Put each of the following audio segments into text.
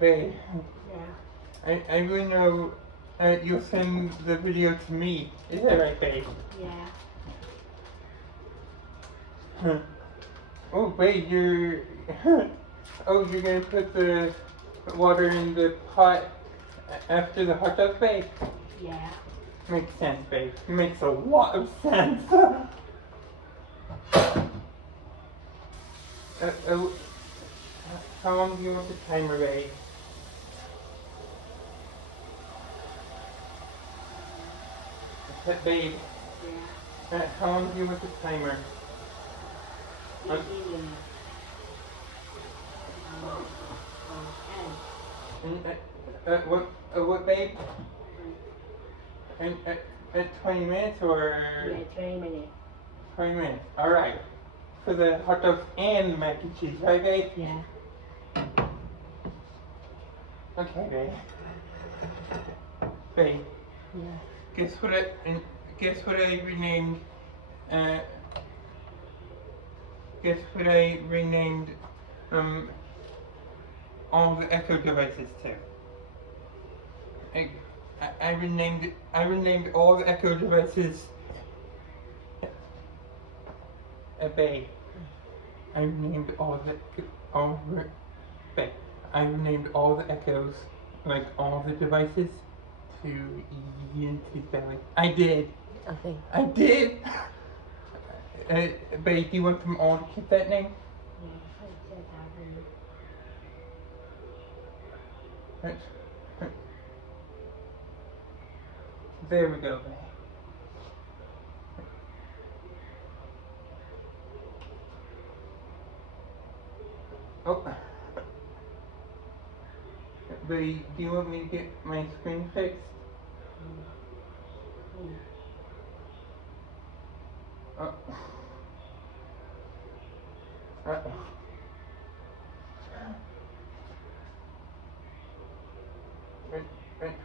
Babe, Yeah. I really know you'll send the video to me. Is that right, babe? Yeah. Huh. Oh, babe, you're... oh, you're gonna put the water in the pot after the hot dog, babe? Yeah. Makes sense, babe. Makes a lot of sense. How long do you want the timer, babe? Babe, Yeah. how long do you want the timer? 18 minutes. And What, babe? And 20 minutes or? yeah, 20 minutes. 20 minutes. All right. For the hot dogs and the mac and cheese, right, babe? Yeah. Okay, babe. Babe, Yeah. guess what I renamed? Guess what I renamed? All the Echo devices to. I renamed all the Echo devices. Babe. I renamed all the Echoes, like all the devices, to Unity's Belly. I did. Okay. I did. Babe, do you want them all to keep that name? There we go, babe. Oh. Babe, do you want me to get my screen fixed? Oh.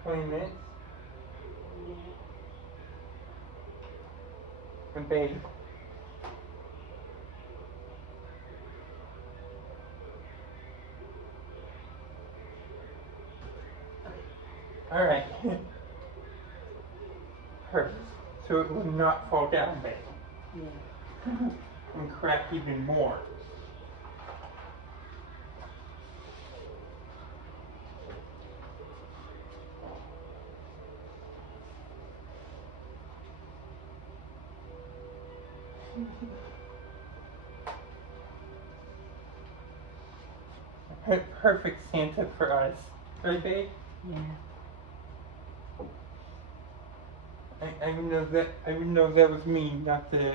20 minutes? And babe. Alright. Perfect. So it will not fall down, babe. Yeah. And crack even more. Perfect Santa for us, right, babe? Yeah. I would know that was me, not the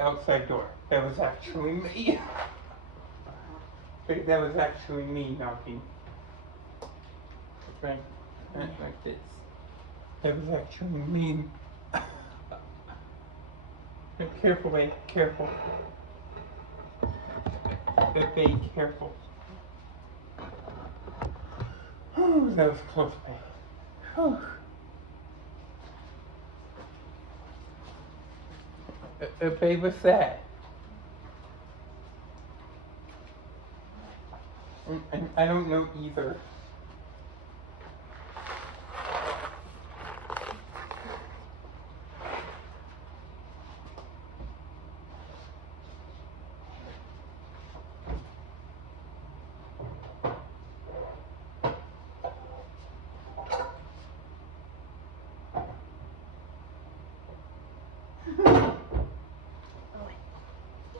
outside door. That was actually me. But that was actually me knocking. Right, like this. That was actually me. Careful, babe. Careful. Babe, careful. Whew, that was close, babe. Whew. Babe, what's that? And I don't know either.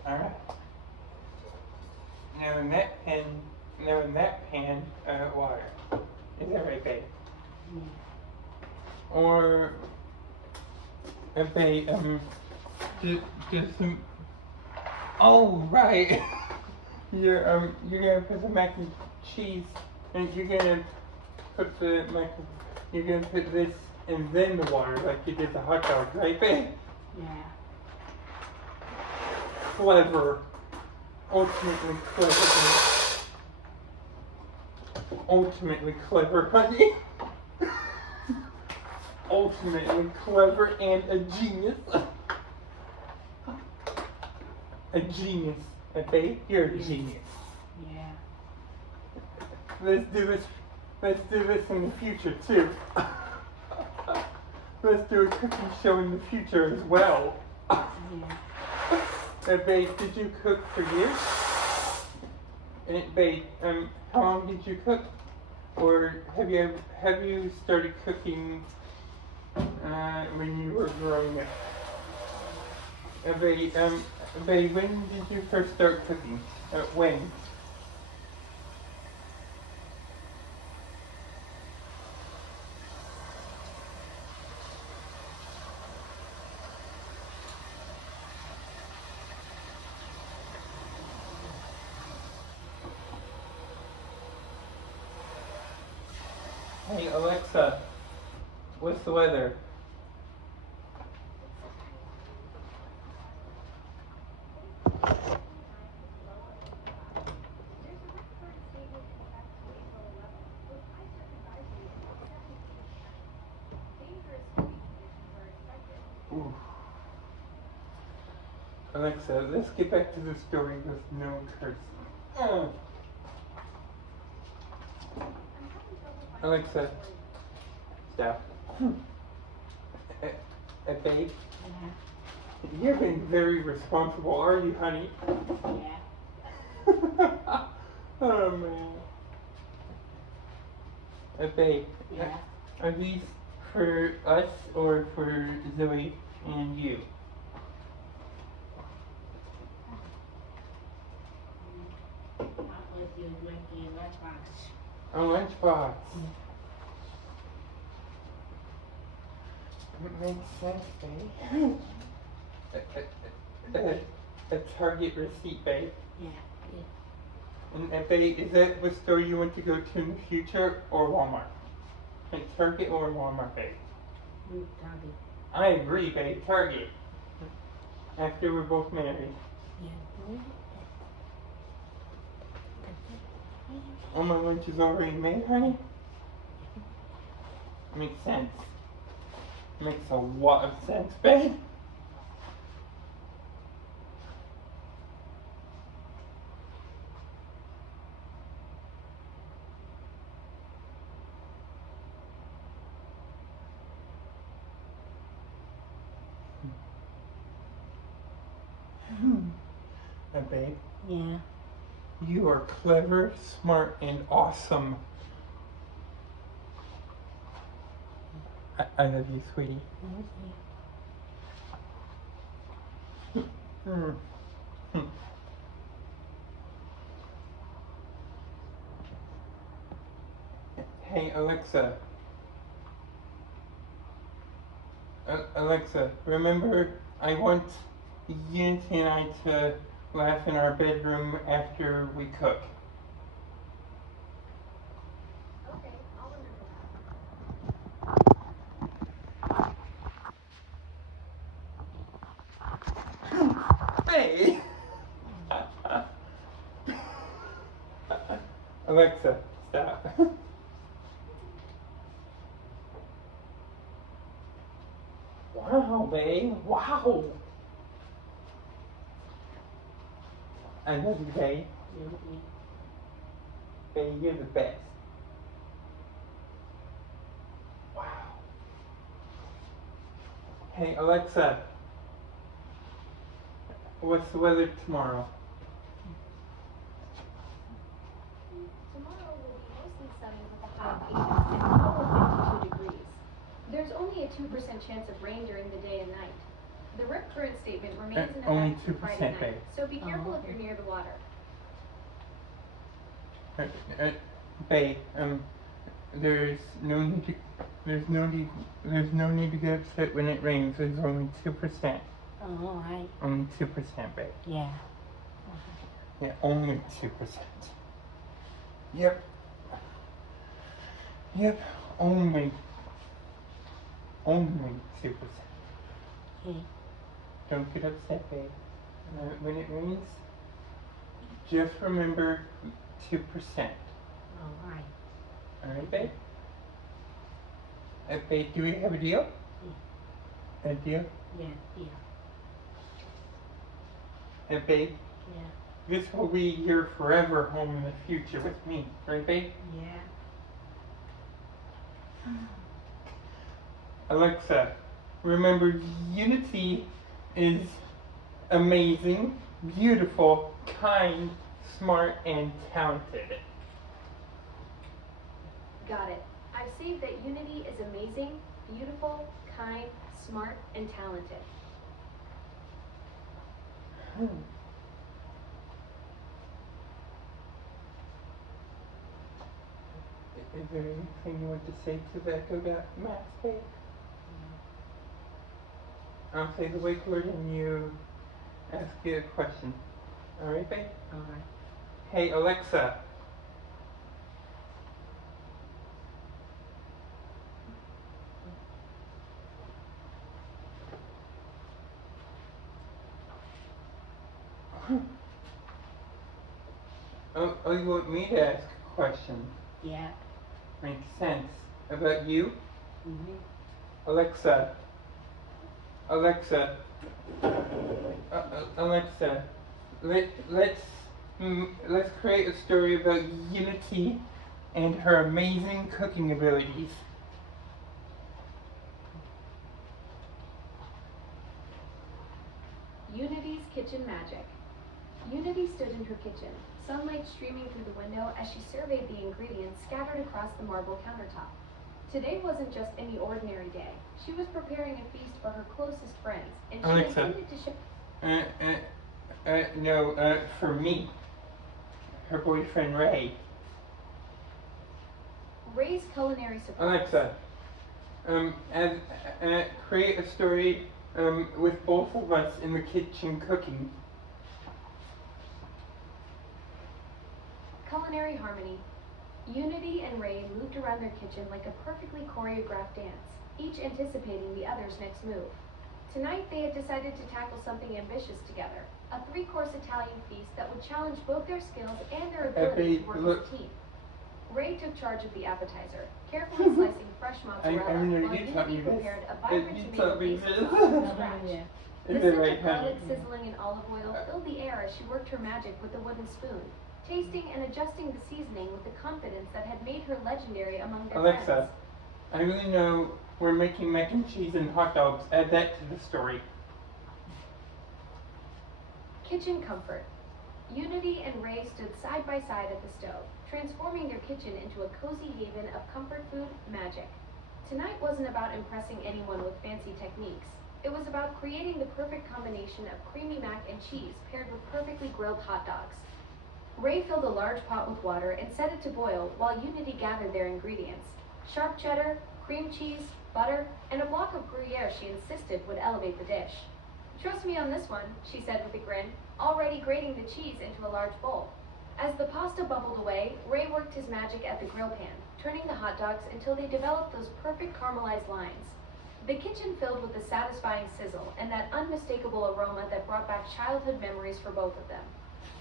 Alright. Now in that pan, water. Is that right, babe? Yeah. Or, babe, just some, oh, right. You're gonna put the mac and cheese, and you're gonna put this and then the water, like you did the hot dog, right, babe? Yeah. Clever. Ultimately clever. Ultimately clever, honey. ultimately clever and a genius. A genius. Okay? You're a genius. Yeah. Let's do this. Let's do this in the future too. Let's do a cooking show in the future as well. Yeah. Babe, did you cook for years? Babe, how long did you cook? Or have you started cooking when you were growing up? Babe, when did you first start cooking? When? Hey Alexa, what's the weather? Ooh. Alexa, let's get back to the story with no cursing. Alexa, stop. Babe, Yeah. you're being very responsible, are you, honey? Yeah. Oh man. Babe, Yeah. are these for us or for Zoe and you? Not with you, Mickey. Lunchbox. A lunchbox. It makes sense, babe. A Target receipt, babe. Yeah. And babe, is that what store you want to go to in the future or Walmart? Like Target or Walmart, babe? Target. I agree, babe. Target. After we're both married. Yeah. All my lunch is already made, honey? Makes sense. Makes a lot of sense, babe. Babe, Yeah. you are clever, smart, and awesome. I love you, sweetie. Mm. Hey, Alexa. Alexa, remember I want Unity and I to laugh in our bedroom after we cook. Okay, I'll remember that. Hey! Alexa, stop. Wow, babe. Wow. I love you, babe. Babe, you're the best. Wow. Hey, Alexa. What's the weather tomorrow? Tomorrow will be mostly sunny with a high of 80 and low of 52 degrees. There's only a 2% chance of rain during the day and night. The rip current statement remains in only effect through Friday 2%, night, babe. so be careful if you're near the water. Babe, there's no need to get upset when it rains. There's only 2%. Oh, all right. Only 2%, babe. Yeah. Yeah, only 2%. Yep. Yep, only 2%. Okay. Don't get upset, babe. When it rains, just remember 2%. All right. Alright, babe? Babe, do we have a deal? A deal? Yeah, yeah, Babe, yeah, this will be your forever home in the future with me, right, babe? yeah. Alexa, remember, Unity is amazing, beautiful, kind, smart, and talented. Got it. I've saved that Unity is amazing, beautiful, kind, smart, and talented. Is there anything you want to say to the Echo.Max, babe? I'll say the wake word and you ask it a question. Alright, babe? Alright. Hey, Alexa. Oh, you want me to ask a question? Yeah. Makes sense. About you? Mm-hmm. Alexa. Alexa. Alexa. Let's create a story about Unity and her amazing cooking abilities. Unity's kitchen magic. Unity stood in her kitchen, sunlight streaming through the window as she surveyed the ingredients scattered across the marble countertop. Today wasn't just any ordinary day. She was preparing a feast for her closest friends, and she Alexa. intended to share. No, for me. Her boyfriend, Ray. Ray's culinary surprise. Alexa, create a story, with both of us in the kitchen cooking. Culinary harmony. Unity and Ray moved around their kitchen like a perfectly choreographed dance, each anticipating the other's next move. Tonight they had decided to tackle something ambitious together, a three-course Italian feast that would challenge both their skills and their ability to work as a team. Ray took charge of the appetizer, carefully slicing fresh mozzarella, while Unity prepared a vibrant tomato paste from scratch. Yeah. The Is scent it right, of honey? garlic sizzling in olive oil filled the air as she worked her magic with the wooden spoon, tasting and adjusting the seasoning with the confidence that had made her legendary among their Alexa, friends. I really know we're making mac and cheese and hot dogs. Add that to the story. Kitchen comfort. Unity and Ray stood side by side at the stove, transforming their kitchen into a cozy haven of comfort food magic. Tonight wasn't about impressing anyone with fancy techniques. It was about creating the perfect combination of creamy mac and cheese paired with perfectly grilled hot dogs. Ray filled a large pot with water and set it to boil while Unity gathered their ingredients. Sharp cheddar, cream cheese, butter, and a block of Gruyere she insisted would elevate the dish. "Trust me on this one," she said with a grin, already grating the cheese into a large bowl. As the pasta bubbled away, Ray worked his magic at the grill pan, turning the hot dogs until they developed those perfect caramelized lines. The kitchen filled with the satisfying sizzle and that unmistakable aroma that brought back childhood memories for both of them.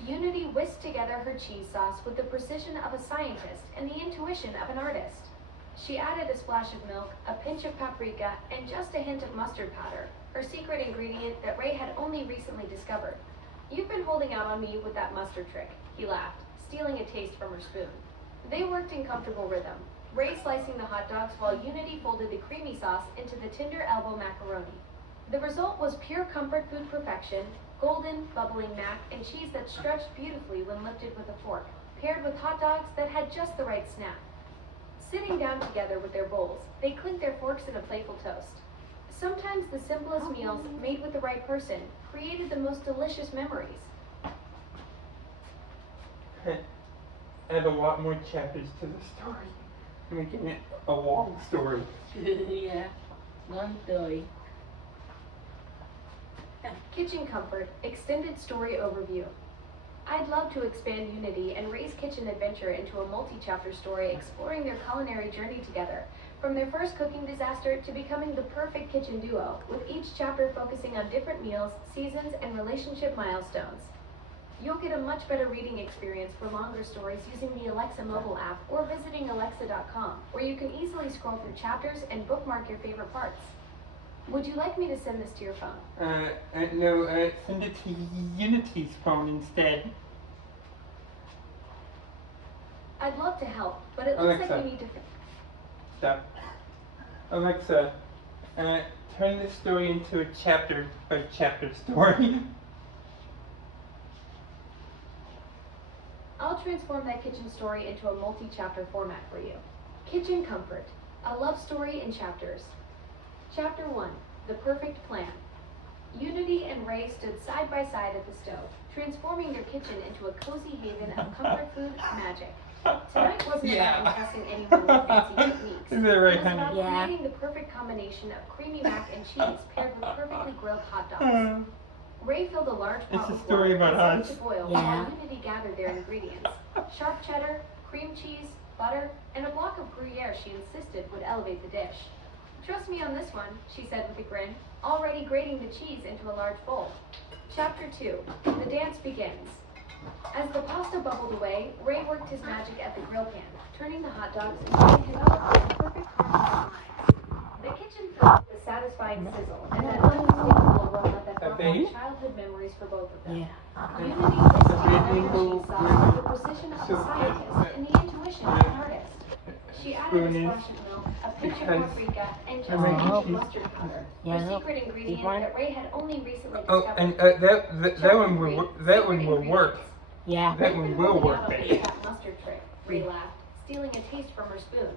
Unity whisked together her cheese sauce with the precision of a scientist and the intuition of an artist. She added a splash of milk, a pinch of paprika, and just a hint of mustard powder, her secret ingredient that Ray had only recently discovered. "You've been holding out on me with that mustard trick," he laughed, stealing a taste from her spoon. They worked in comfortable rhythm, Ray slicing the hot dogs while Unity folded the creamy sauce into the tender elbow macaroni. The result was pure comfort food perfection, golden, bubbling mac and cheese that stretched beautifully when lifted with a fork, paired with hot dogs that had just the right snap. Sitting down together with their bowls, they clinked their forks in a playful toast. Sometimes the simplest meals, made with the right person, created the most delicious memories. Add a lot more chapters to the story, making it a long story. Yeah. Long story. Kitchen comfort, extended story overview. I'd love to expand Unity and Ray's kitchen adventure into a multi-chapter story exploring their culinary journey together, from their first cooking disaster to becoming the perfect kitchen duo, with each chapter focusing on different meals, seasons, and relationship milestones. You'll get a much better reading experience for longer stories using the Alexa mobile app or visiting alexa.com, where you can easily scroll through chapters and bookmark your favorite parts. Would you like me to send this to your phone? No, send it to Unity's phone instead. I'd love to help, but it looks like Alexa. you need to... Stop. Alexa, turn this story into a chapter by chapter story. I'll transform that kitchen story into a multi-chapter format for you. Kitchen Comfort, a love story in chapters. Chapter 1, The Perfect Plan. Unity and Ray stood side by side at the stove, transforming their kitchen into a cozy haven of comfort food magic. Tonight wasn't about impressing anyone with fancy techniques. Is that right, It was about honey? Yeah. creating the perfect combination of creamy mac and cheese paired with perfectly grilled hot dogs. Ray filled a large pot It's a with story water about and set it us. to boil Yeah. while Unity gathered their ingredients. Sharp cheddar, cream cheese, butter, and a block of Gruyere she insisted would elevate the dish. Trust me on this one, she said with a grin, already grating the cheese into a large bowl. Chapter 2, The Dance Begins. As the pasta bubbled away, Ray worked his magic at the grill pan, turning the hot dogs into a developed and perfect harmony of lines. The kitchen filled with a satisfying sizzle and that unmistakable aroma that brought back childhood memories for both of them. Yeah. Unity whisked together the cheese sauce with the precision of a scientist and the intuition of an artist. She added a splash of milk, a pinch of paprika, and just a pinch of mustard powder, Yeah, the look, secret ingredient you want- that Ray had only recently Oh, discovered. and that one will work. Yeah. That one will work, baby. That mustard trick, Ray laughed, stealing a taste from her spoon.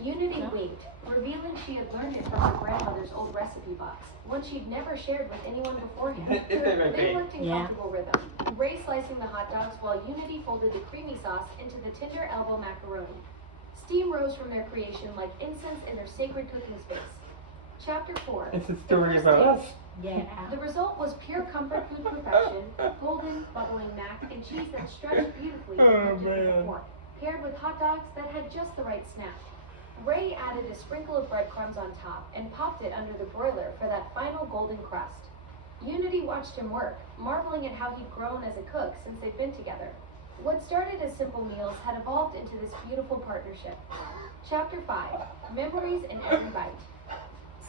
Unity winked, revealing she had learned it from her grandmother's old recipe box, one she'd never shared with anyone beforehand. Is that right, They babe? worked in Yeah. comfortable rhythm, Ray slicing the hot dogs while Unity folded the creamy sauce into the tender elbow macaroni. Steam rose from their creation like incense in their sacred cooking space. Chapter 4. It's a The story First about Taste. us. Yeah. The result was pure comfort food perfection, golden, bubbling mac and cheese that stretched beautifully Oh, when lifted with a man. fork, paired with hot dogs that had just the right snap. Ray added a sprinkle of breadcrumbs on top and popped it under the broiler for that final golden crust. Unity watched him work, marveling at how he'd grown as a cook since they'd been together. What started as simple meals had evolved into this beautiful partnership. Chapter 5, Memories in Every Bite.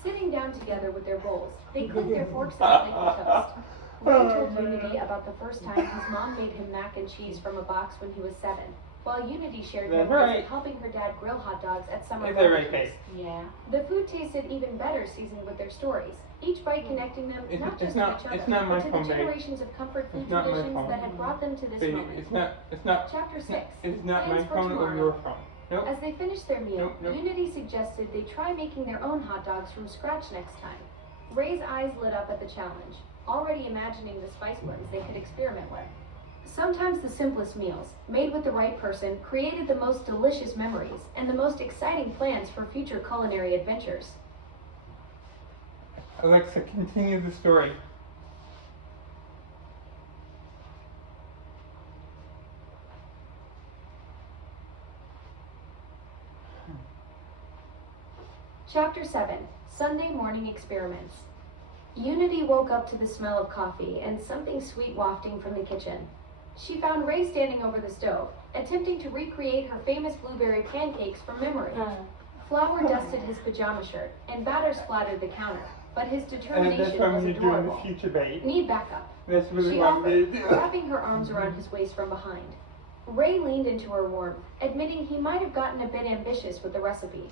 Sitting down together with their bowls, they clicked their forks and flaky toast. Ray told Unity about the first time his mom made him mac and cheese from a box when he was 7, while Unity shared That's memories right. of helping her dad grill hot dogs at summer Is that right, barbecues. babe? Yeah. The food tasted even better seasoned with their stories, each bite connecting them It's- not it's just not- to each other, it's not my but to phone, the babe. generations of comfort food It's not my traditions phone. that had brought them to this Baby, moment. it's not Chapter 6. it's not Plans my for phone or tomorrow. your phone. Nope. As they finished their meal, Nope. Unity suggested they try making their own hot dogs from scratch next time. Ray's eyes lit up at the challenge, already imagining the spice blends they could experiment with. Sometimes the simplest meals, made with the right person, created the most delicious memories and the most exciting plans for future culinary adventures. Alexa, continue the story. Chapter 7, Sunday Morning Experiments. Unity woke up to the smell of coffee and something sweet wafting from the kitchen. She found Ray standing over the stove, attempting to recreate her famous blueberry pancakes from memory. Flour dusted his pajama shirt, and batter splattered the counter, but his That's determination what I'm was gonna do in the adorable. future, babe. Need backup. That's really She what I'm gonna offered, do. wrapping her arms around his waist from behind. Ray leaned into her warmth, admitting he might have gotten a bit ambitious with the recipe.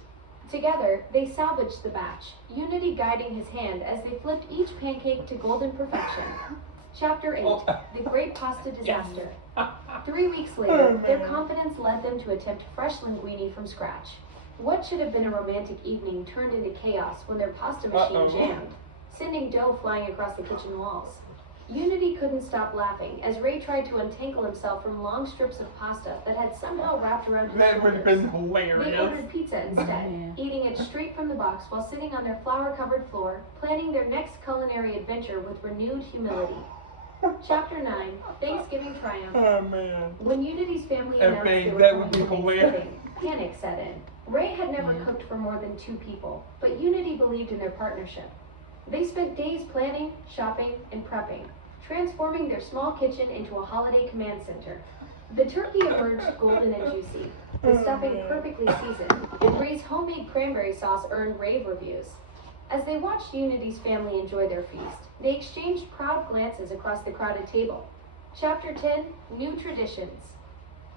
Together, they salvaged the batch, Unity guiding his hand as they flipped each pancake to golden perfection. Chapter 8, The Great Pasta Disaster. 3 weeks later, their confidence led them to attempt fresh linguine from scratch. What should have been a romantic evening turned into chaos when their pasta machine jammed, sending dough flying across the kitchen walls. Unity couldn't stop laughing as Ray tried to untangle himself from long strips of pasta that had somehow wrapped around his That would have been shoulders. hilarious. They ordered pizza instead, Yeah. eating it straight from the box while sitting on their flour-covered floor, planning their next culinary adventure with renewed humility. Chapter 9, Thanksgiving Triumph. Oh man. When Unity's family That announced they babe, were that coming would be to hilarious. Thanksgiving, panic set in. Ray had never Yeah. cooked for more than 2 people, but Unity believed in their partnership. They spent days planning, shopping, and prepping. transforming their small kitchen into a holiday command center. The turkey emerged golden and juicy, the stuffing perfectly seasoned, and Ray's homemade cranberry sauce earned rave reviews. As they watched Unity's family enjoy their feast, they exchanged proud glances across the crowded table. Chapter 10, New Traditions.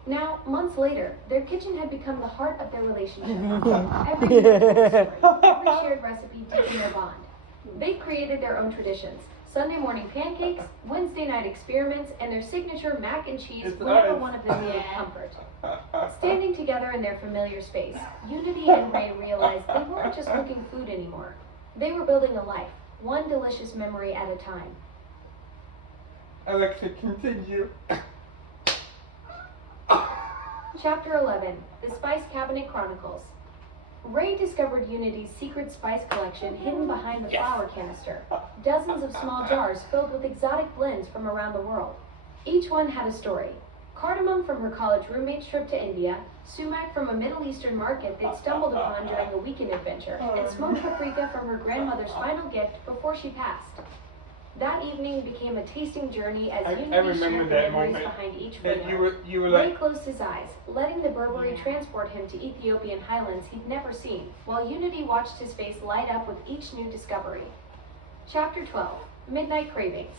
Now, months later, their kitchen had become the heart of their relationship. Every meal told a story, every shared recipe deepened their bond. They created their own traditions. Sunday morning pancakes, Wednesday night experiments, and their signature mac and cheese whenever one of them needed comfort. Standing together in their familiar space, Unity and Ray realized they weren't just cooking food anymore. They were building a life, one delicious memory at a time. Alexa, continue. Chapter 11, The Spice Cabinet Chronicles. Ray discovered Unity's secret spice collection hidden behind the flour canister. Dozens of small jars filled with exotic blends from around the world. Each one had a story. Cardamom from her college roommate's trip to India, sumac from a Middle Eastern market they'd stumbled upon during a weekend adventure, and smoked paprika from her grandmother's final gift before she passed. That evening became a tasting journey as Unity shared the memories behind each flavor. You were Ray like, closed his eyes, letting the Burberry transport him to Ethiopian highlands he'd never seen, while Unity watched his face light up with each new discovery. Chapter 12, Midnight Cravings.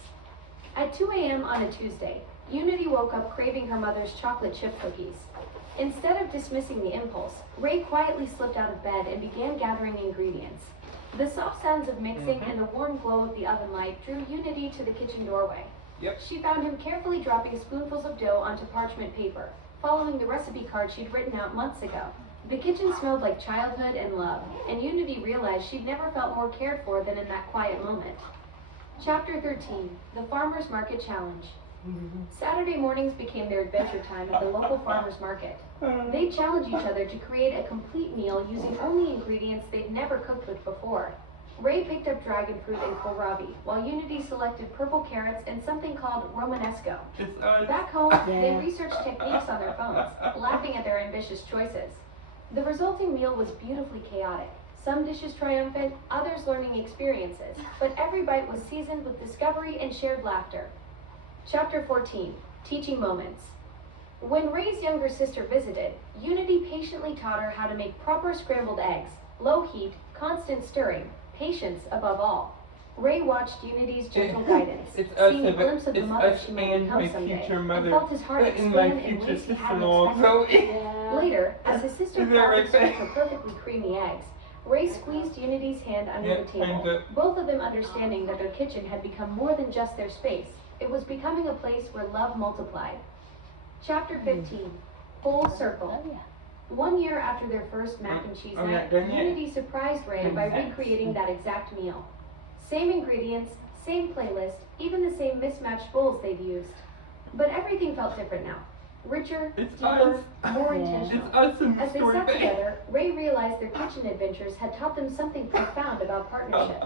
At 2 a.m. on a Tuesday, Unity woke up craving her mother's chocolate chip cookies. Instead of dismissing the impulse, Ray quietly slipped out of bed and began gathering ingredients. The soft sounds of mixing and the warm glow of the oven light drew Unity to the kitchen doorway. Yep. She found him carefully dropping spoonfuls of dough onto parchment paper, following the recipe card she'd written out months ago. The kitchen smelled like childhood and love, and Unity realized she'd never felt more cared for than in that quiet moment. Chapter 13, The Farmer's Market Challenge. Saturday mornings became their adventure time at the local farmer's market. They'd challenge each other to create a complete meal using only ingredients they'd never cooked with before. Ray picked up dragon fruit and kohlrabi, while Unity selected purple carrots and something called Romanesco. Back home, they researched techniques on their phones, laughing at their ambitious choices. The resulting meal was beautifully chaotic. Some dishes triumphant, others learning experiences, but every bite was seasoned with discovery and shared laughter. Chapter 14, Teaching Moments. When Ray's younger sister visited, Unity patiently taught her how to make proper scrambled eggs, low heat, constant stirring, patience above all. Ray watched Unity's gentle guidance, seeing a glimpse of the mother she may become someday, and felt his heart expand in ways he hadn't expected. Later, as his sister proudly served her perfectly creamy eggs, Ray squeezed Unity's hand under the table, both of them understanding that their kitchen had become more than just their space. It was becoming a place where love multiplied. Chapter 15, Full Circle. 1 year after their first mac and cheese night, Unity surprised Ray by recreating that exact meal. Same ingredients, same playlist, even the same mismatched bowls they'd used. But everything felt different now. Richer, deeper, more intentional. As they sat together, Ray realized their kitchen adventures had taught them something profound about partnership.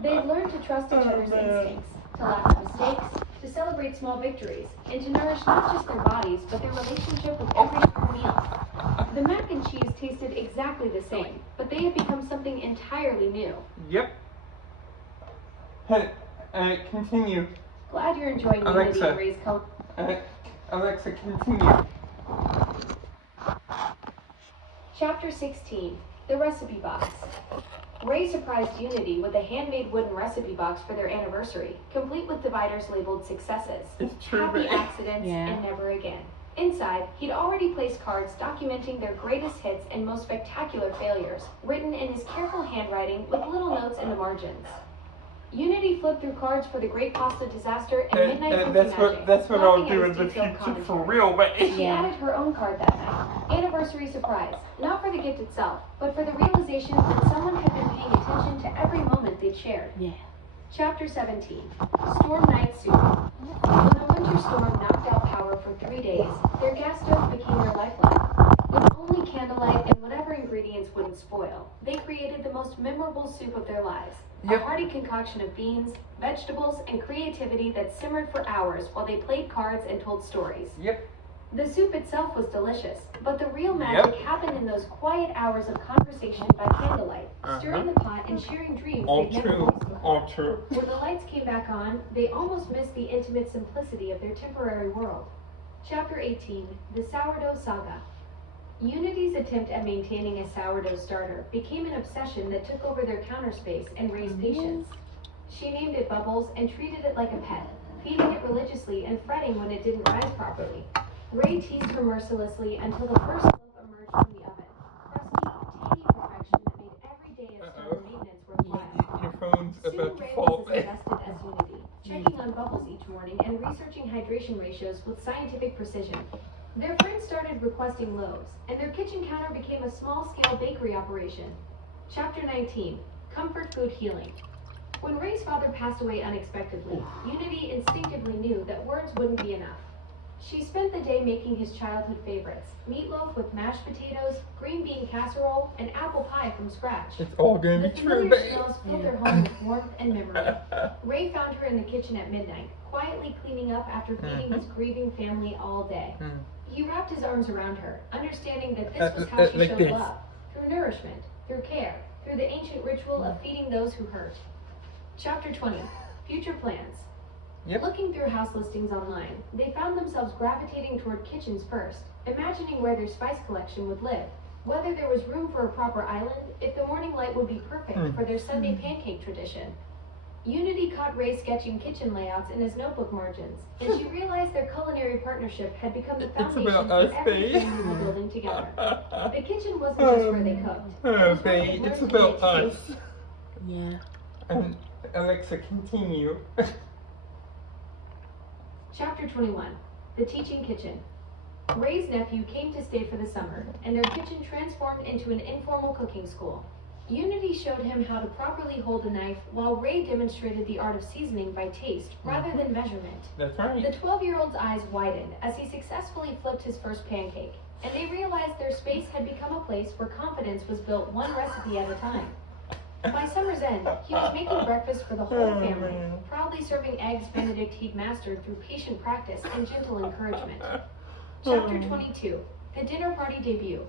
They'd learned to trust each other's instincts, to laugh at mistakes, to celebrate small victories, and to nourish not just their bodies, but their relationship with every meal. The mac and cheese tasted exactly the same, but they had become something entirely new. Yep. Continue. Glad you're enjoying Unity and Ray's Alexa, continue. Chapter 16, The Recipe Box. Ray surprised Unity with a handmade wooden recipe box for their anniversary, complete with dividers labeled successes, happy accidents, and never again. Inside, he'd already placed cards documenting their greatest hits and most spectacular failures, written in his careful handwriting with little notes in the margins. Unity flipped through cards for the Great Pasta Disaster and Midnight Cookie Magic. That's what I'll do in the future for real, but She added her own card that night. Anniversary surprise. Not for the gift itself, but for the realization that someone had been paying attention to every moment they'd shared. Chapter 17, Storm Night Soup. When a winter storm knocked out power for 3 days, their gas stove became their lifeline. With only candlelight and whatever ingredients wouldn't spoil, they created the most memorable soup of their lives. A hearty concoction of beans, vegetables, and creativity that simmered for hours while they played cards and told stories. The soup itself was delicious, but the real magic happened in those quiet hours of conversation by candlelight, stirring the pot and sharing dreams they'd never voiced before. All true. When the lights came back on, they almost missed the intimate simplicity of their temporary world. Chapter 18, The Sourdough Saga. Unity's attempt at maintaining a sourdough starter became an obsession that took over their counter space and raised patience. She named it Bubbles and treated it like a pet, feeding it religiously and fretting when it didn't rise properly. Ray teased her mercilessly until the first loaf emerged from the oven. Crusty, tangy perfection that made every day of slow maintenance worthwhile. Your phone's Soon about to Ray fall. was as invested as Unity, checking on Bubbles each morning and researching hydration ratios with scientific precision. Their friends started requesting loaves, and their kitchen counter became a small-scale bakery operation. Chapter 19, Comfort Food Healing. When Ray's father passed away unexpectedly, Unity instinctively knew that words wouldn't be enough. She spent the day making his childhood favorites, meatloaf with mashed potatoes, green bean casserole, and apple pie from scratch. It's all gonna The be true, familiar babe. smells filled their home with warmth and memory. Ray found her in the kitchen at midnight, quietly cleaning up after feeding his grieving family all day. He wrapped his arms around her, understanding that this was how she like showed this. love, through nourishment, through care, through the ancient ritual of feeding those who hurt. Chapter 20, Future Plans. Yep. Looking through house listings online, they found themselves gravitating toward kitchens first, imagining where their spice collection would live, whether there was room for a proper island, if the morning light would be perfect for their Sunday pancake tradition. Unity caught Ray sketching kitchen layouts in his notebook margins, and she realized their culinary partnership had become the It's foundation about for us, everything babe. they were building together. The kitchen wasn't just where they cooked. It was where they Babe, learned it's to about make us. taste. Yeah. And Alexa, continue. Chapter 21, The Teaching Kitchen. Ray's nephew came to stay for the summer, and their kitchen transformed into an informal cooking school. Unity showed him how to properly hold a knife, while Ray demonstrated the art of seasoning by taste rather than measurement. That's The right. 12-year-old's eyes widened as he successfully flipped his first pancake, and they realized their space had become a place where confidence was built one recipe at a time. By summer's end, he was making breakfast for the whole family, proudly serving eggs Benedict he'd mastered through patient practice and gentle encouragement. Chapter 22, The Dinner Party Debut.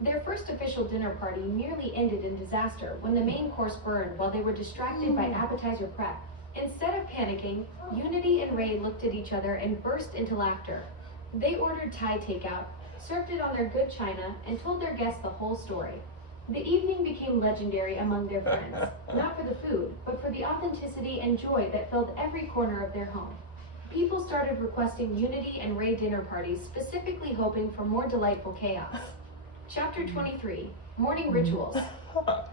Their first official dinner party nearly ended in disaster when the main course burned while they were distracted by appetizer prep. Instead of panicking, Unity and Ray looked at each other and burst into laughter. They ordered Thai takeout, served it on their good china, and told their guests the whole story. The evening became legendary among their friends, not for the food, but for the authenticity and joy that filled every corner of their home. People started requesting Unity and Ray dinner parties, specifically hoping for more delightful chaos. Chapter 23, Morning Rituals.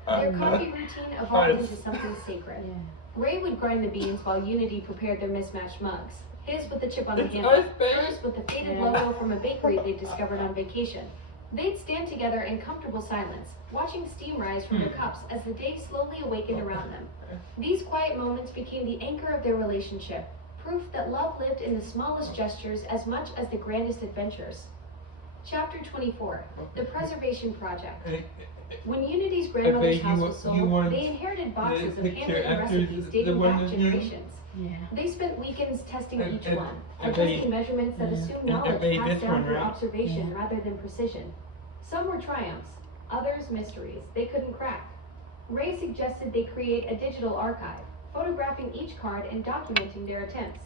Their coffee routine evolved into something sacred. Ray would grind the beans while Unity prepared their mismatched mugs. His with the chip on the handle, hers with the faded logo from a bakery they discovered on vacation. They'd stand together in comfortable silence, watching steam rise from their cups as the day slowly awakened around them. These quiet moments became the anchor of their relationship, proof that love lived in the smallest gestures as much as the grandest adventures. Chapter 24, The Preservation Project. When Unity's grandmother's house was sold, they inherited boxes of handwritten recipes dating back generations. Yeah. They spent weekends testing each And- one, and adjusting measurements that assumed knowledge they passed this down one, through right? observation rather than precision. Some were triumphs, others mysteries they couldn't crack. Ray suggested they create a digital archive, photographing each card and documenting their attempts.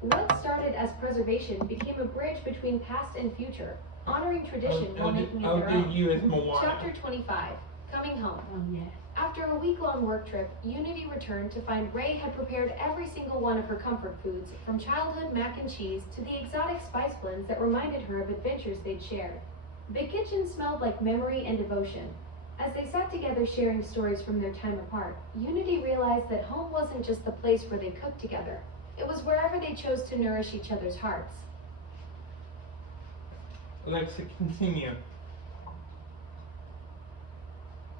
What started as preservation became a bridge between past and future, honoring tradition while making it I'll their do own. you as Moana. Chapter 25, Coming Home. Oh, yeah. After a week-long work trip, Unity returned to find Ray had prepared every single one of her comfort foods, from childhood mac and cheese to the exotic spice blends that reminded her of adventures they'd shared. The kitchen smelled like memory and devotion. As they sat together sharing stories from their time apart, Unity realized that home wasn't just the place where they cooked together. It was wherever they chose to nourish each other's hearts. Alexa, continue.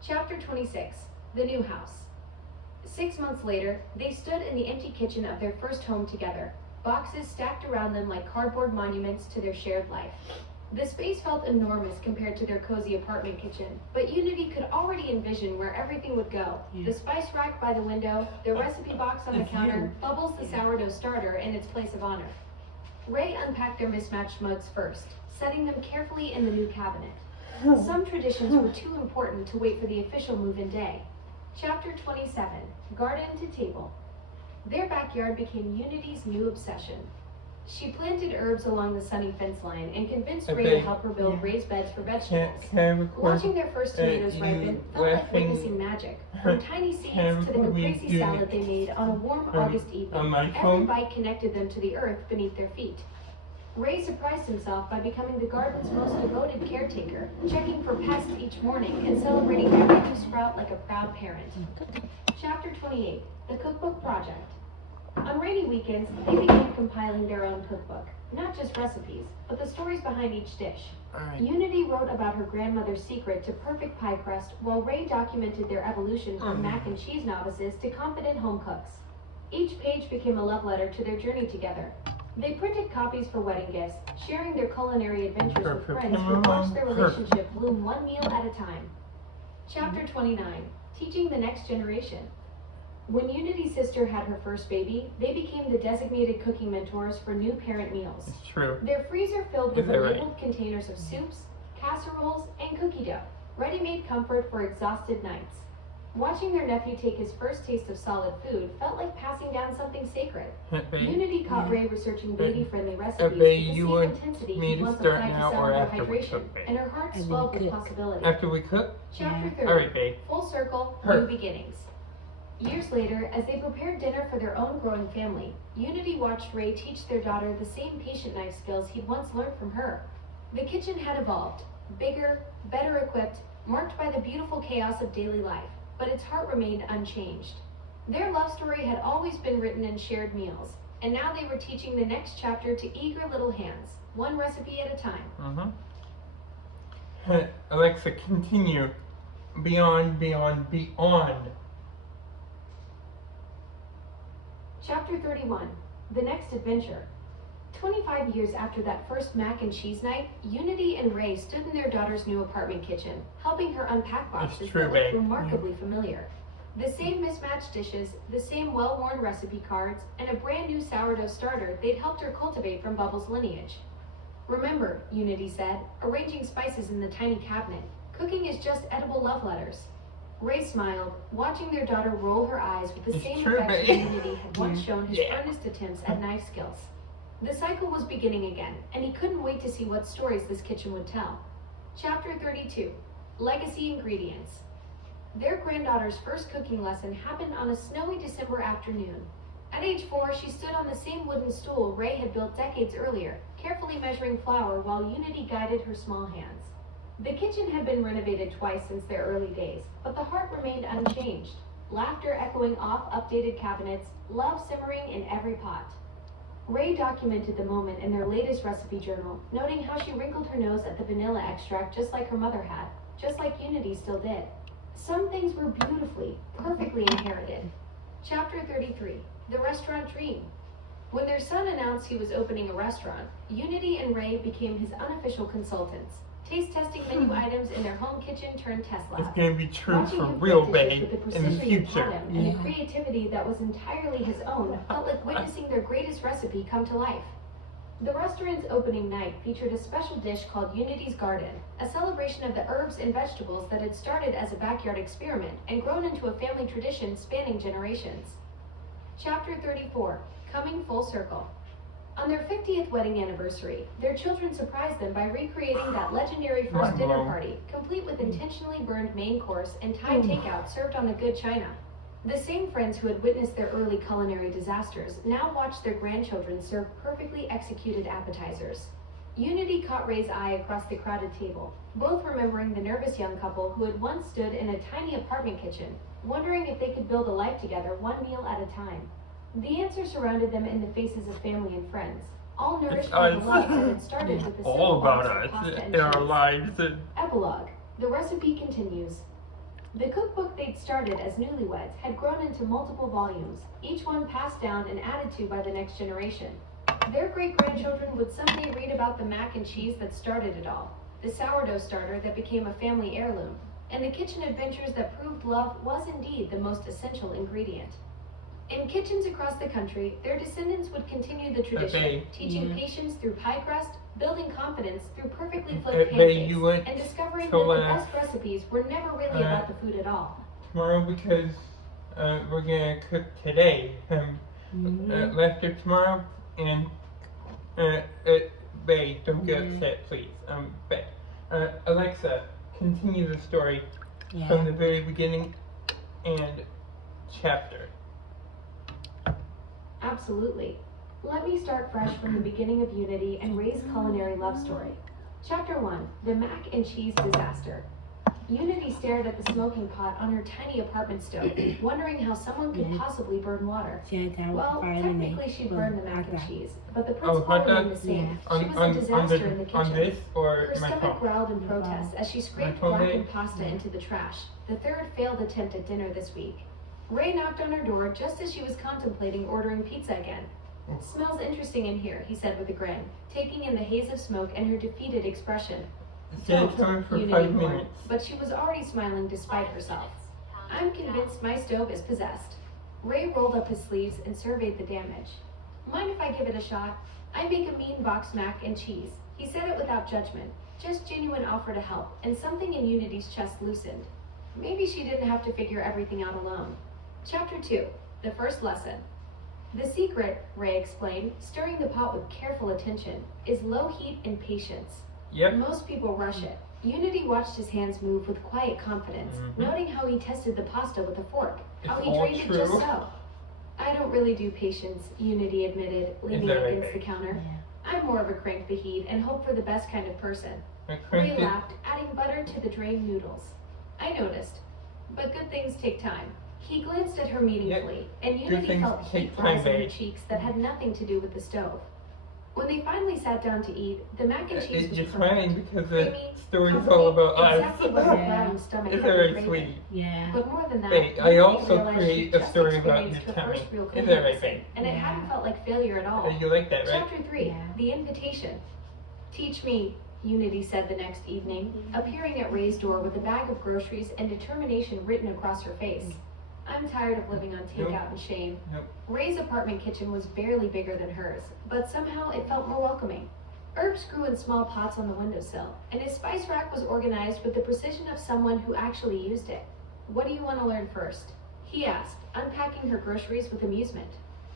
Chapter 26, The New House. 6 months later, they stood in the empty kitchen of their first home together, boxes stacked around them like cardboard monuments to their shared life. The space felt enormous compared to their cozy apartment kitchen, but Unity could already envision where everything would go. Yeah. The spice rack by the window, the recipe box on the It's counter, you. Bubbles the sourdough starter in its place of honor. Ray unpacked their mismatched mugs first, setting them carefully in the new cabinet. Some traditions were too important to wait for the official move-in day. Chapter 27, Garden to Table. Their backyard became Unity's new obsession. She planted herbs along the sunny fence line and convinced Ray to help her build raised beds for vegetables. Can I record Watching their first tomatoes you ripen felt like laughing? witnessing magic. From tiny seeds to the Can we caprese do salad they made on a warm August on evening, my every phone? bite connected them to the earth beneath their feet. Ray surprised himself by becoming the garden's most devoted caretaker, checking for pests each morning and celebrating every new sprout like a proud parent. Chapter 28, The Cookbook Project. On rainy weekends, they began compiling their own cookbook. Not just recipes, but the stories behind each dish. Alright. Unity wrote about her grandmother's secret to perfect pie crust, while Ray documented their evolution from mac and cheese novices to confident home cooks. Each page became a love letter to their journey together. They printed copies for wedding gifts, sharing their culinary adventures with friends who watched their relationship bloom one meal at a time. Chapter 29, Teaching the Next Generation. When Unity's sister had her first baby, they became the designated cooking mentors for new parent meals. It's true. Their freezer filled with Is that right? labeled containers of soups, casseroles, and cookie dough, ready-made comfort for exhausted nights. Watching their nephew take his first taste of solid food felt like passing down something sacred. Unity caught Ray researching baby-friendly recipes Babe, with you the want same intensity me he to once start applied to now or cellular after we hydration, cook, babe? and her heart As we swelled with cook. possibility. After we cook? Chapter Yeah. 30, Alright, babe. Full Circle, Her. New Beginnings. Years later, as they prepared dinner for their own growing family, Unity watched Ray teach their daughter the same patient knife skills he'd once learned from her. The kitchen had evolved, bigger, better equipped, marked by the beautiful chaos of daily life, but its heart remained unchanged. Their love story had always been written in shared meals, and now they were teaching the next chapter to eager little hands, one recipe at a time. Alexa, continue. Beyond, beyond, beyond. Chapter 31, The Next Adventure. 25 years after that first mac and cheese night, Unity and Ray stood in their daughter's new apartment kitchen, helping her unpack boxes true, that looked babe. remarkably familiar. The same mismatched dishes, the same well-worn recipe cards, and a brand new sourdough starter they'd helped her cultivate from Bubbles' lineage. Remember, Unity said, arranging spices in the tiny cabinet, cooking is just edible love letters. Ray smiled, watching their daughter roll her eyes with the It's same true, affection babe. Unity had once shown his earnest attempts at knife skills. The cycle was beginning again, and he couldn't wait to see what stories this kitchen would tell. Chapter 32, Legacy Ingredients. Their granddaughter's first cooking lesson happened on a snowy December afternoon. At age 4, she stood on the same wooden stool Ray had built decades earlier, carefully measuring flour while Unity guided her small hands. The kitchen had been renovated twice since their early days, but the heart remained unchanged. Laughter echoing off updated cabinets, love simmering in every pot. Ray documented the moment in their latest recipe journal, noting how she wrinkled her nose at the vanilla extract just like her mother had, just like Unity still did. Some things were beautifully, perfectly inherited. Chapter 33, The Restaurant Dream. When their son announced he was opening a restaurant, Unity and Ray became his unofficial consultants, taste testing menu items in their home kitchen turned test It's lab. gonna be true Watching for him real, plate dishes babe, with the in the precision he taught future. him and a creativity that was entirely his own felt like witnessing their greatest recipe come to life. The restaurant's opening night featured a special dish called Unity's Garden, a celebration of the herbs and vegetables that had started as a backyard experiment and grown into a family tradition spanning generations. Chapter 34, Coming Full Circle. On their 50th wedding anniversary, their children surprised them by recreating that legendary first dinner party, complete with intentionally burned main course and Thai takeout served on the good china. The same friends who had witnessed their early culinary disasters now watched their grandchildren serve perfectly executed appetizers. Unity caught Ray's eye across the crowded table, both remembering the nervous young couple who had once stood in a tiny apartment kitchen, wondering if they could build a life together one meal at a time. The answer surrounded them in the faces of family and friends, all nourished by the love that had started with the All simple about box of us pasta and in our cheese. lives. Epilogue. The recipe continues. The cookbook they'd started as newlyweds had grown into multiple volumes, each one passed down and added to by the next generation. Their great-grandchildren would someday read about the mac and cheese that started it all, the sourdough starter that became a family heirloom, and the kitchen adventures that proved love was indeed the most essential ingredient. In kitchens across the country, their descendants would continue the tradition, teaching patience through pie crust, building confidence through perfectly flipped pancakes, and discovering that the best recipes were never really about the food at all. tomorrow because we're gonna cook today. Leftovers tomorrow, and Bay, don't get upset, please. But Alexa, continue the story from the very beginning and chapter. Absolutely. Let me start fresh from the beginning of Unity and Ray's culinary love story. Chapter 1, The Mac and Cheese Disaster. Unity stared at the smoking pot on her tiny apartment stove, wondering how someone could possibly burn water. Well, technically she'd burned the mac and cheese, but the principle remained the same. She was a disaster in the kitchen. On this or Her my stomach phone? growled in protest as she scraped phone, blackened babe? pasta into the trash, the third failed attempt at dinner this week. Ray knocked on her door just as she was contemplating ordering pizza again. "Smells interesting in here," he said with a grin, taking in the haze of smoke and her defeated expression. Stay tuned for Unity 5 warned, minutes. but she was already smiling despite herself. "I'm convinced my stove is possessed." Ray rolled up his sleeves and surveyed the damage. "Mind if I give it a shot? I make a mean boxed mac and cheese." He said it without judgment, just genuine offer to help, and something in Unity's chest loosened. Maybe she didn't have to figure everything out alone. Chapter 2, The First Lesson. "The secret," Ray explained, stirring the pot with careful attention, "is low heat and patience. Yep. Most people rush it." Unity watched his hands move with quiet confidence, noting how he tested the pasta with a fork, how It's he all drained it true. just so. "I don't really do patience," Unity admitted, leaning that right, against the babe? counter. "I'm more of a crank the heat and hope for the best kind of person." I Ray cranked it. laughed, adding butter to the drained noodles. "I noticed. But good things take time." He glanced at her meaningfully, and Unity things felt take heat time, rise in her babe. cheeks that had nothing to do with the stove. When they finally sat down to eat, the mac and cheese It's was just perfect. fine because the Creamy, story's comforting, all about us. exactly what her growling stomach It's had been very craving. sweet. Yeah. But more than that, Babe, I Unity also realized create she'd a just story about experienced your her tummy. first real Is cooking that right, lesson, babe? and it hadn't felt like failure at all. You like that, right? Chapter 3, Yeah. The Invitation. "Teach me," Unity said the next evening, appearing at Ray's door with a bag of groceries and determination written across her face. "I'm tired of living on takeout and shame." Nope. Ray's apartment kitchen was barely bigger than hers, but somehow it felt more welcoming. Herbs grew in small pots on the windowsill, and his spice rack was organized with the precision of someone who actually used it. "What do you want to learn first?" he asked, unpacking her groceries with amusement.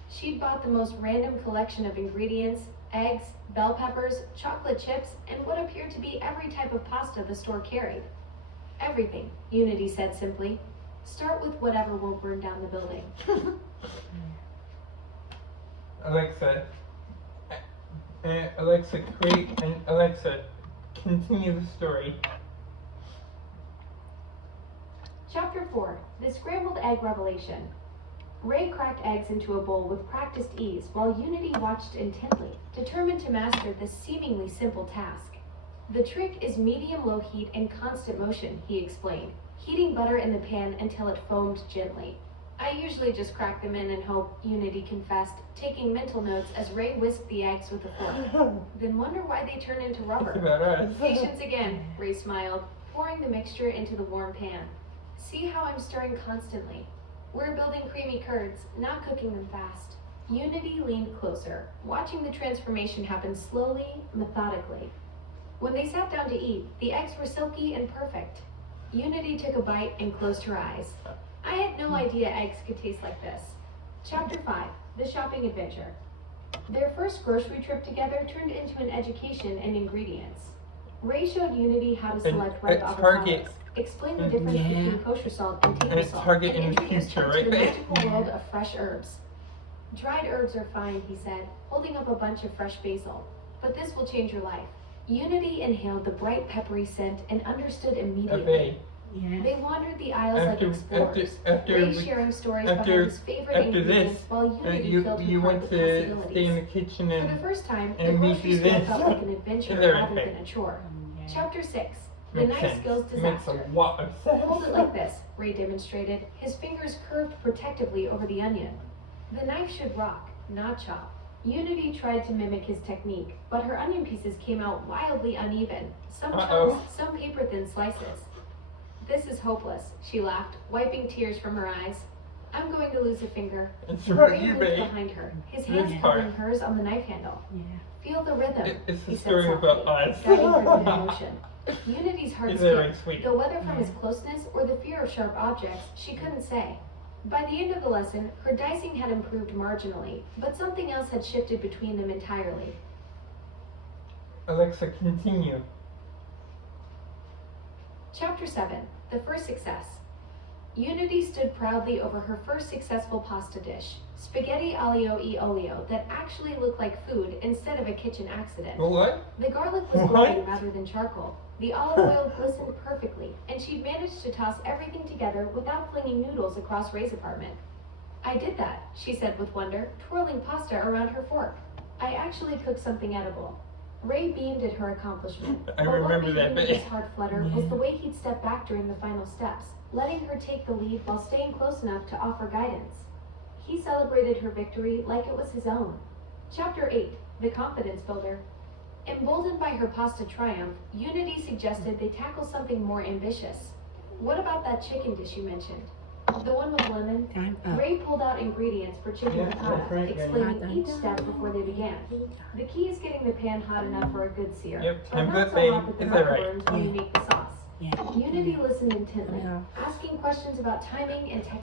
She'd bought the most random collection of ingredients: eggs, bell peppers, chocolate chips, and what appeared to be every type of pasta the store carried. "Everything," Unity said simply. "Start with whatever won't burn down the building." Alexa, Alexa, create and Alexa, continue the story. Chapter 4, The Scrambled Egg Revelation. Ray cracked eggs into a bowl with practiced ease while Unity watched intently, determined to master this seemingly simple task. "The trick is medium-low heat and constant motion," he explained, heating butter in the pan until it foamed gently. "I usually just crack them in and hope," Unity confessed, taking mental notes as Ray whisked the eggs with a fork. "Then wonder why they turn into It's rubber." about us. "Patience again," Ray smiled, pouring the mixture into the warm pan. "See how I'm stirring constantly? We're building creamy curds, not cooking them fast." Unity leaned closer, watching the transformation happen slowly, methodically. When they sat down to eat, the eggs were silky and perfect. Unity took a bite and closed her eyes. "I had no idea eggs could taste like this." Chapter 5, The Shopping Adventure. Their first grocery trip together turned into an education in ingredients. Ray showed Unity how to select ripe at avocados, Target. explained the difference Yeah. between kosher salt and table And at salt, Target and in the introduced her future, to right, the babe? magical world of fresh herbs. "Dried herbs are fine," he said, holding up a bunch of fresh basil. "But this will change your life." Unity inhaled the bright peppery scent and understood immediately. Okay. Yeah. They wandered the aisles like After explorers, after Ray we- sharing stories after- behind his favorite after ingredients this, while Unity you filled her you heart want with to stay in possibilities. the kitchen For the and first time, the and we grocery do store this. felt like an adventure Is that rather right, than a chore. Yeah. Chapter 6, The makes Knife sense. Skills It makes Disaster. a lot of sense. "Hold it like this," Ray demonstrated, his fingers curved protectively over the onion. "The knife should rock, not chop." Unity tried to mimic his technique, but her onion pieces came out wildly uneven, some Uh-oh. chunks, some paper-thin slices. "This is hopeless," she laughed, wiping tears from her eyes. I'm going to lose a finger. It's Ray right, you moved babe. behind her, his This hands part. covering hers on the knife handle. Yeah. Feel the rhythm, It's he a said story about softly, us. guiding her through the motion. Unity's heart It's very skipped, sweet. though whether from his closeness or the fear of sharp objects, she couldn't say. By the end of the lesson, her dicing had improved marginally, but something else had shifted between them entirely. Alexa, continue. Chapter 7, The First Success. Unity stood proudly over her first successful pasta dish, spaghetti aglio e olio that actually looked like food instead of a kitchen accident. What? The garlic was golden rather than charcoal. The olive oil glistened perfectly, and she'd managed to toss everything together without flinging noodles across Ray's apartment. I did that, she said with wonder, twirling pasta around her fork. I actually cooked something edible. Ray beamed at her accomplishment. I but what remember made that bit. Unity's heart flutter was the way he'd step back during the final steps, letting her take the lead while staying close enough to offer guidance. He celebrated her victory like it was his own. Chapter 8, The Confidence Builder. Emboldened by her pasta triumph, Unity suggested they tackle something more ambitious. What about that chicken dish you mentioned? The one with lemon? Time up. Ray pulled out ingredients for chicken Yeah, that's piccata, right, yeah. explaining each step before they began. The key is getting the pan hot enough for a good sear, Yep, but time's not up, so babe. hot that the Is that butter right? burns when you Yeah. make the sauce. Yeah. Unity listened intently, Yeah. asking questions about timing and technique.